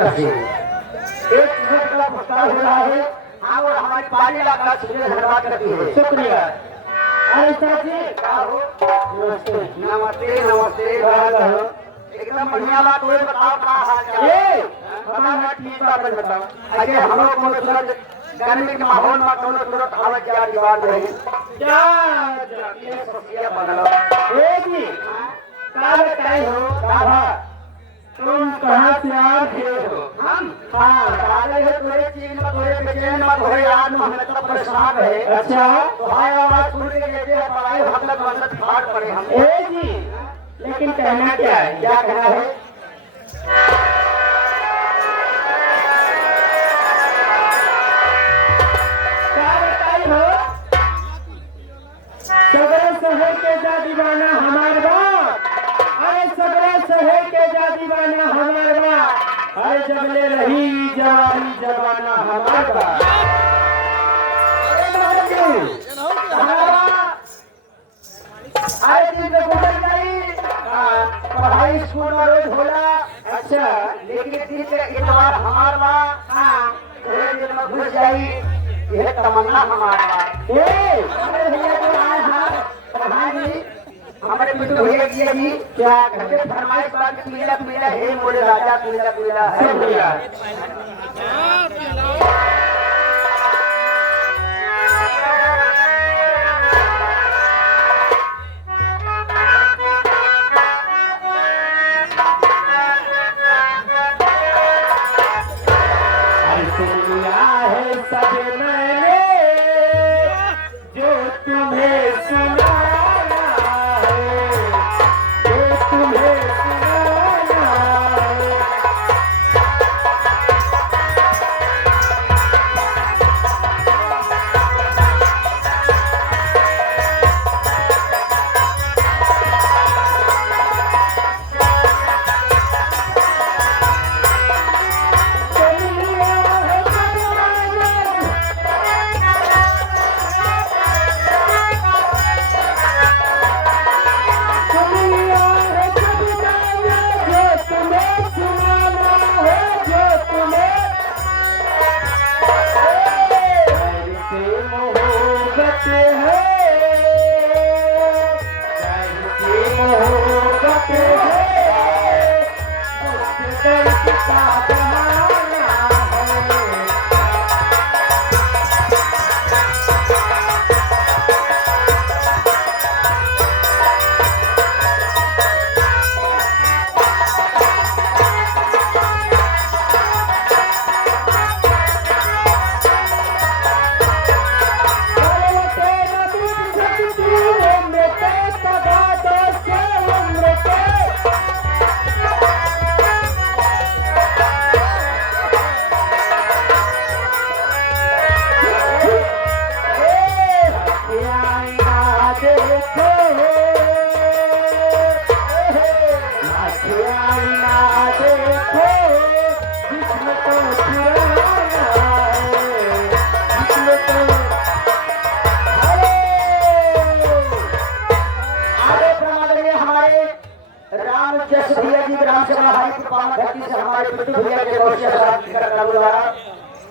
करते हैं। एक मिनट का प्रस्ताव हो रहा है। हाँ, और हमारी पाली का शुक्रिया धन्यवाद करती है। शुक्रिया। अरे सर जी, क्या हो? नमस्ते नमस्ते नमस्ते। एकदम बढ़िया बात हो। बताओ क्या हाल चाल है? बताओ ठीक बात है। बताओ अजय हम लोग को सूरत गर्मी के माहौल में कौन सूरत हवा क्या रिवाज है? क्या ये सोचिए बदलो। ए जी क्या बताई हो? क्या तुम कहाँ से आ रहे हो? हम हाँ काले है तोरे चीन में तोरे बेचैन में तोरे याद में हमें तो परेशान है। अच्छा तो हाय आवाज सुन के कहते हैं पढ़ाई हम तक मदद फाड़ पड़े हम। ए जी लेकिन कहना क्या है? क्या कहना है? क्या बताई हो? सगरे शहर के जा दीवाना हमार बाप। अरे सगरे शहर के जा दीवाना हमार बाप। अरे जबले रही जवानी जवाना हमार बाप। अरे दिन गुजर गई पढ़ाई स्कूल में रोज होला। अच्छा लेकिन दिन के इतवार हमार बाप। हाँ थोड़े दिन में घुस जाई यह तमन्ना हमारा। अरे भैया तो आए हाँ पढ़ाई हमारे पिट्टू भैया किया जी क्या घर पे फरमाइश बात पीला पीला है मोरे राजा पीला पीला है भैया। हमारे पिट्टू भैया के द्वारा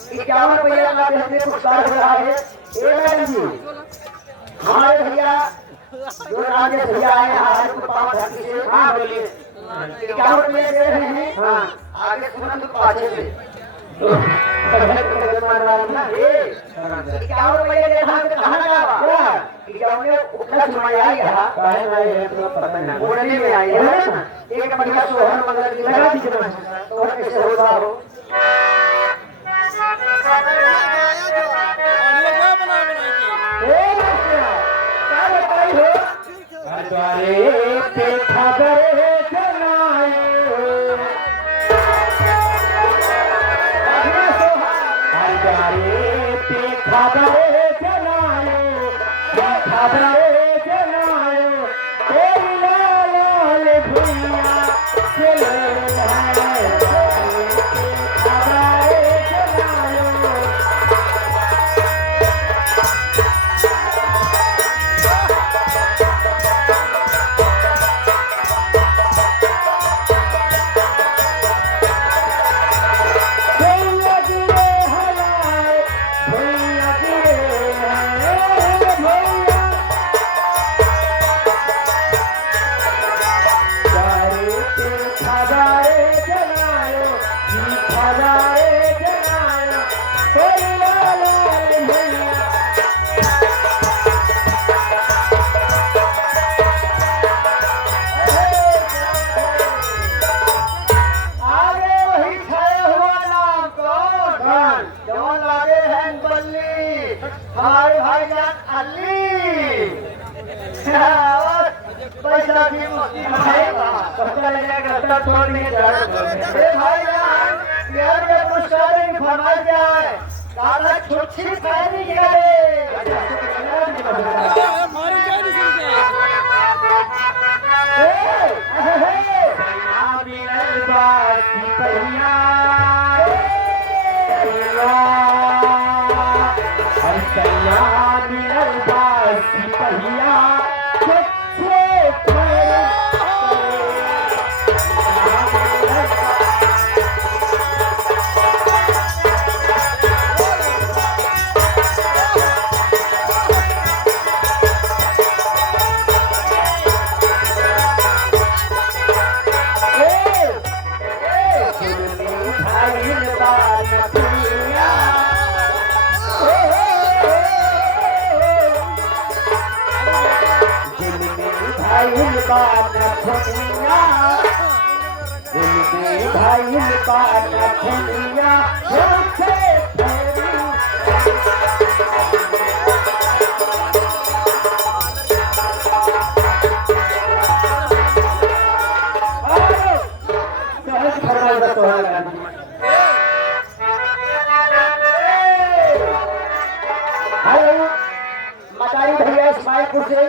51 रुपया का बेहतरीन पुरस्कार हो रहा है। मैडम जी हमारे भैया जो राजेश भैया आए हैं पावन धरती से। हाँ बोलिए 51 रुपया दे रहे हैं। हाँ आगे तुरंत पाछे से 51 रुपया दे रहा है। कहाँ लगा में आई है एक बढ़िया सोहर मंगल की लगा दीजिए तो कैसे होगा हो। बात छोड़ नहीं जा अरे भाई यार ये पुरस्कार की फरमाइश क्या है दादा छोटी शायरी करे मारी क्या नहीं सुनते मदारी भैया इस्माइलपुर से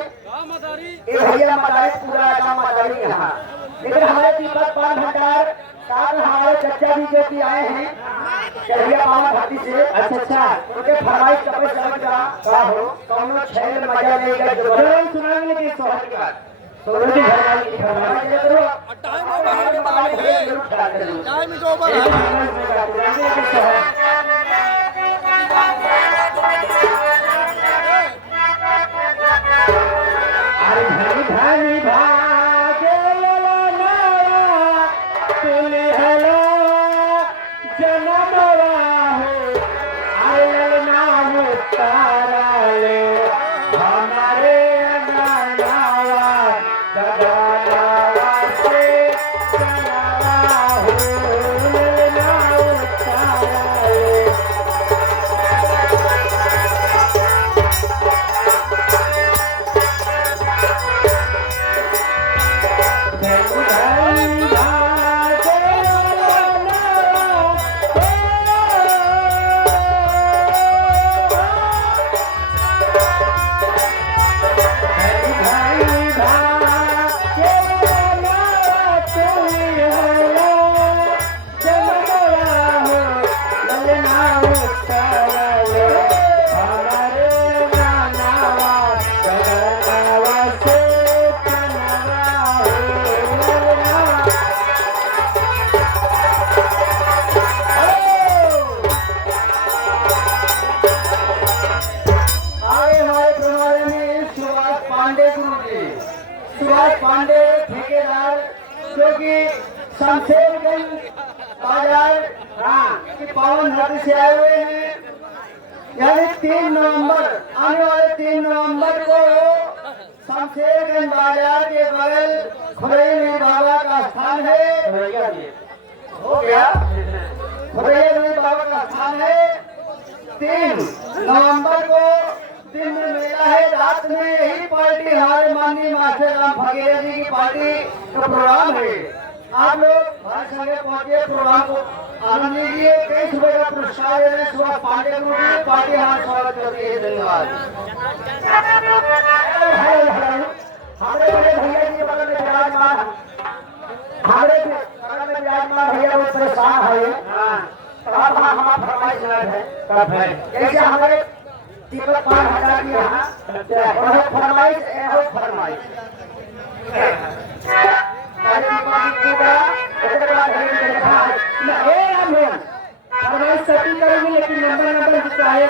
ये भैया मदारी पूरा का मदारी यहाँ लेकिन हमारे दीपक पान भंडार साथ हमारे चचा भी जो कि आए हैं चढ़िया पावन घाटी से अच्छा उनके फरमाइश कपड़े समझ रहा हो कौनो छैल मजा लेगा जरूर सुनाएंगे कि सोहर की बात सोहर की फरमाइश करो टाइम इज ओवर पांडे ठेकेदार जो कि शमशेरगंज बाजार की पावन नदी से आए हुए हैं यानी 3 नवंबर आने वाले 3 नवंबर को शमशेरगंज बाजार के बगल खुरैया बाबा का स्थान है हो गया खुरैया बाबा का स्थान है 3 नवंबर को दिन में मेला है रात में यही पार्टी हमारे माननीय मास्टर राम फकीर जी की पार्टी का प्रोग्राम है आप लोग हमारे संगे पहुंचे प्रोग्राम को आनंद लीजिए 23 रुपए का पुरस्कार है सुभाष पांडे ग्रुप की पार्टी हमारा स्वागत करती है धन्यवाद हमारे बड़े भैया जी बगल में विराजमान हमारे बगल में विराजमान भैया बहुत परेशान है हमारा फरमाइश है कब है जैसे हमारे दीपक पान भंडार की यहाँ फरमाइश फरमाइश सभी करेंगे लेकिन नंबर से चाहे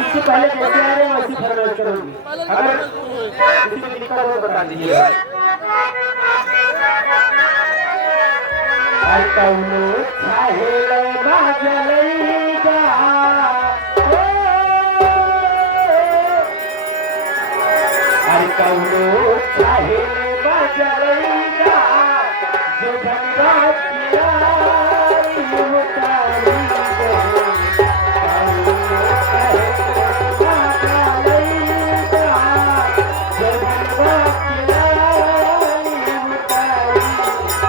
इससे पहले जैसे आ रहे हैं वैसे फरमाइश करूंगी अगर किसी को दिक्कत हो बता दीजिए कौनो चाहे बजरैया जो गंगा किनारी उतारी गई कौनो चाहे बजरैया जो गंगा किनारी उतारी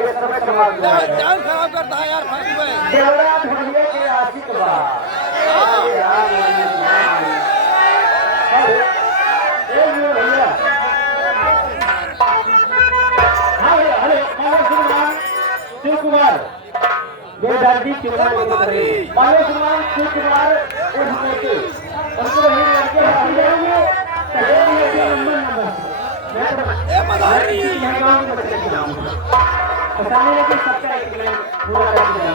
ये सब समाज में जान खराब करता है यार फालतू में। देवरा ढूंढिए के आशिक बा अरे राम ए ये भैया हेलो शिव कुमार बेदर्दी चुनाव करे मानो कुमार शिव कुमार और हमके उनको ही लड़के हम देंगे ये नंबर ए मदारी बताने लगे सबका एक पूरा कर दिया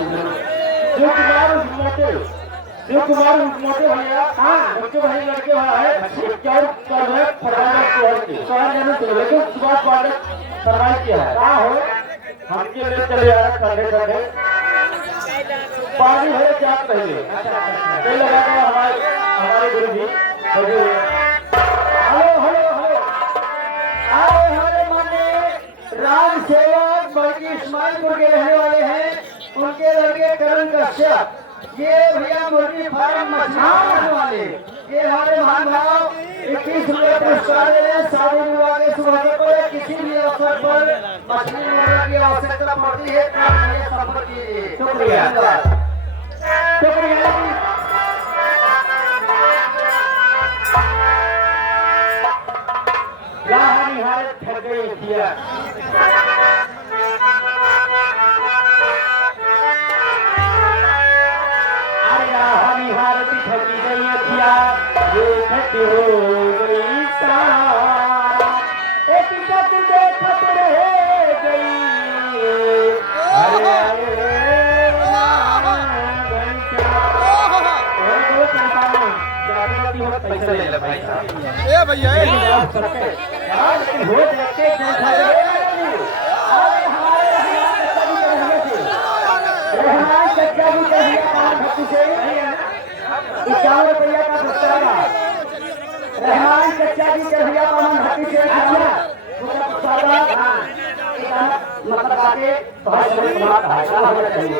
शिव कुमार मोटे भैया हां बच्चे भाई लड़के वाला है क्या कर रहे फरमाइश शहर जाने से लेकिन सुबह पाले फरमाइश किया है हां हो हमके ले चले आ खड़े पानी है क्या पहले ये लगा के हमारे गुरुजी हेलो हेलो हेलो आए हमारे माने राम सेवक बल्कि इस्माइलपुर के रहने वाले हैं उनके लड़के करण कश्यप ये भैया मुर्गी फार्म मछली वाले ये हमारे महान भाव 21 रुपये पुरस्कार दे रहे हैं शादी विवाह के शुभ अवसर पर किसी भी अवसर पर मछली वगैरह की आवश्यकता पड़ती है तो संपर्क कीजिए शुक्रिया शुक्रिया निहारत ठग गई किया निहारत ठगी गई किया ये खट हो गई सा एक गत देखत रह गई पैसा ले ले भाई साहब ए भैया हो जाते रहमान कच्चा भी कर दिया पान भक्ति से 51 रुपया का पुरस्कार रहमान कच्चा भी कर दिया पान भक्ति से पूरा पुरस्कार मतलब आके बहुत बड़ी बात है क्या होना चाहिए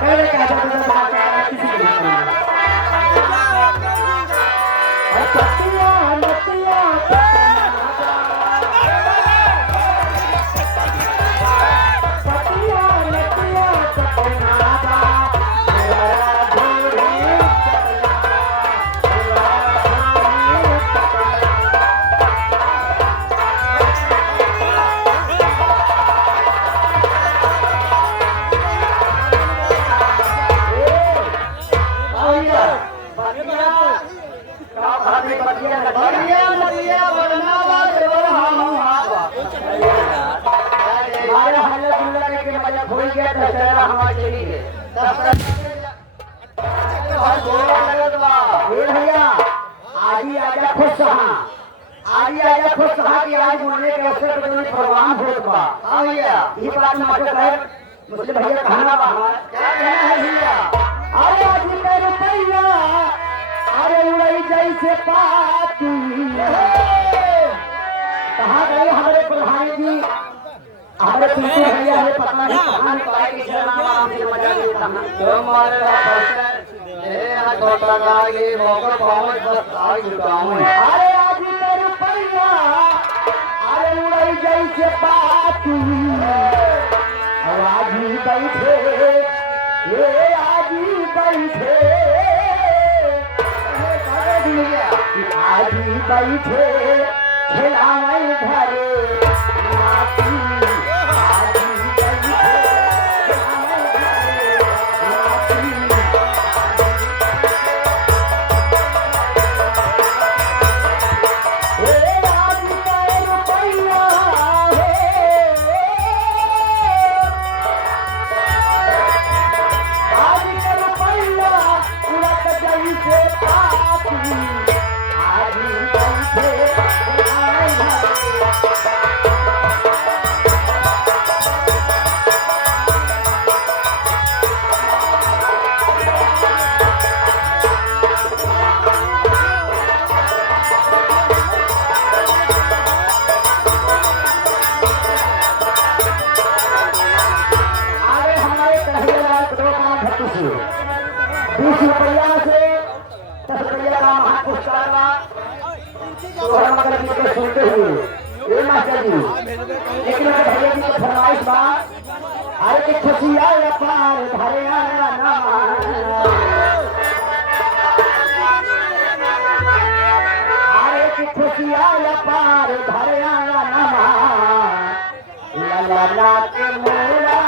पहले क्या था किसी को मुस्लिम भैया कहना अरे उड़ई जैसे पाती कहाँ गए हमारे प्रधान जी हमारे पिंटू भैया हमें पता नहीं कहाँ पाए कि नाम से मजा लेता जो हमारे अरे आज तेरे पैया अरे उड़ई जैसे पाती आज ही बैठे ये आज ही बैठे आज ही बैठे खिलाए घरे नाती आज ही बैठे खिलाए घरे नाती आज का रुपया 20 रुपया से 10 रुपया का महान पुरस्कार बा तोहर मगर जी के सुनते हुए ये मास्टर जी एक मिनट भैया जी के फरमाइश बा अरे की खुशियाँ अपार धरे आना नामा अरे की खुशियाँ अपार धरे आना नामा लला के मोरा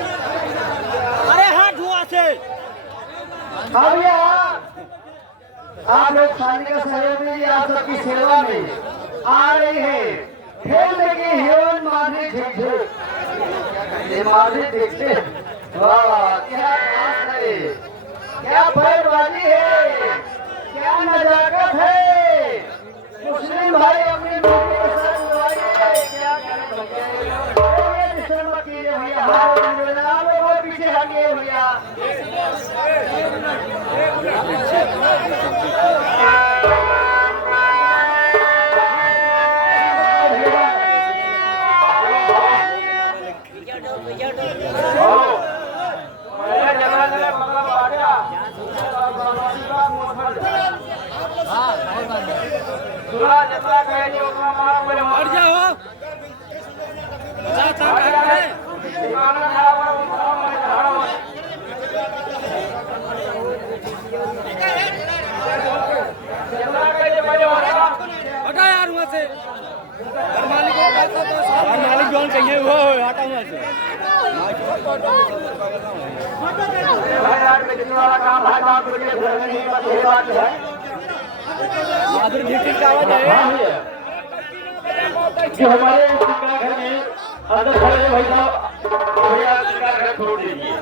अरे हाथ धुआ से आप लोग शादी का सहयोग दीजिए आप सबकी सेवा में आ रही है खेल लगी हेवन माधुरी झिकझिक माधुरी देखते वाह क्या बात है क्या बैठबाजी है क्या नजाकत है मुस्लिम भाई अपनी बेटी के साथ बुलाइए क्या कीजिए भैया लोग पीछे हटिए भैया हट जाओ हटा यार वहाँ से मालिक जौन चाहिए वो हटा वहाँ से माधुरी झिकझिक का आवाज है जो हमारे घर में अंदर खड़े भाई साहब भैया घर छोड़ दीजिए